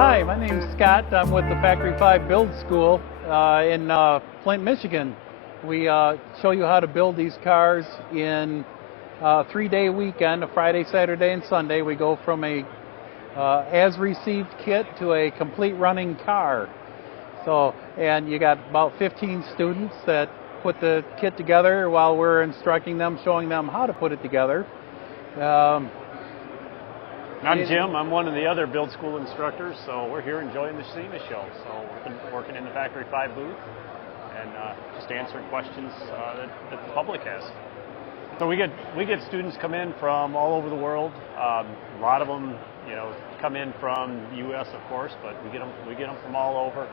Hi, my name's Scott. I'm with the Factory 5 Build School in Flint, Michigan. We show you how to build these cars in a 3-day weekend, a Friday, Saturday, and Sunday. We go from a as-received kit to a complete running car. And you got about 15 students that put the kit together while we're instructing them, showing them how to put it together. I'm Jim. I'm one of the other Build School instructors, so we're here enjoying the SEMA show. So we've been working in the Factory 5 booth and just answering questions that the public has. So we get students come in from all over the world. A lot of them, come in from the U.S. of course, but we get them from all over,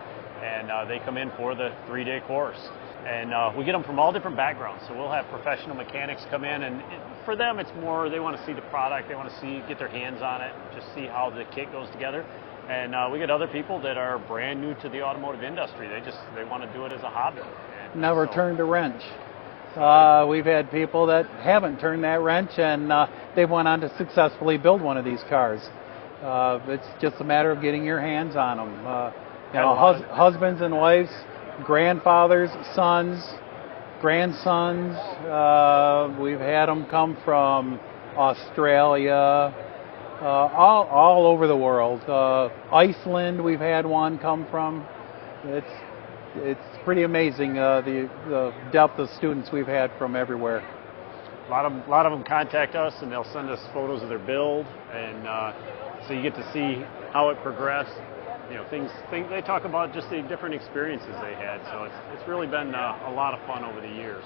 and they come in for the 3-day course. And we get them from all different backgrounds. So we'll have professional mechanics come in, and for them it's more they want to see the product, they want to get their hands on it, just see how the kit goes together. And we get other people that are brand new to the automotive industry. They want to do it as a hobby. And never turned a wrench. We've had people that haven't turned that wrench, and they went on to successfully build one of these cars. It's just a matter of getting your hands on them. Husbands and wives, grandfathers, sons, grandsons. We've had them come from Australia, all over the world. Iceland, we've had one come from. It's pretty amazing the depth of students we've had from everywhere. A lot of them contact us, and they'll send us photos of their build, and so you get to see how it progressed. Things they talk about, just the different experiences they had. So it's really been a lot of fun over the years.